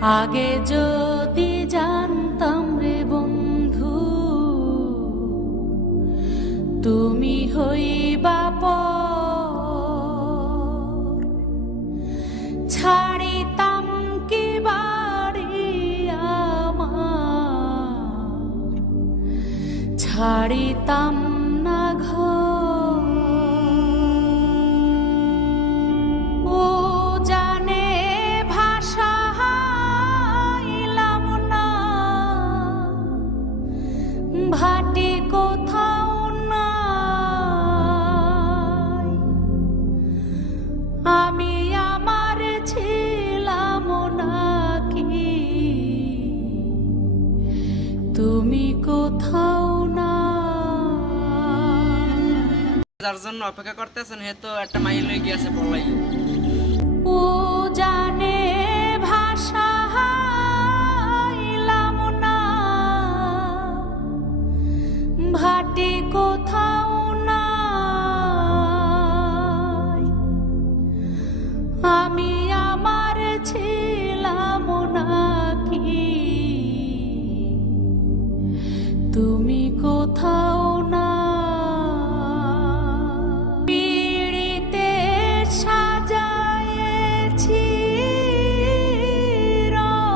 আগে যদি জানতাম রে বন্ধু তুমি হইবা ছাড়িতাম কি বাড়ি আমার? ছাড়িতাম না ঘর ভাটি কোথাও নাই। আমি আমার ছিলাম নাকি? তুমি কোথাও না যার জন্য অপেক্ষা করতেছেন, হে তো একটা মাইল গিয়েছে বলাই। ভাটি কোথাও আমি আমার তুমি কোথাও না পিড়িতে রং।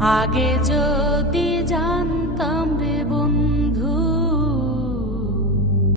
আগে যদি জানত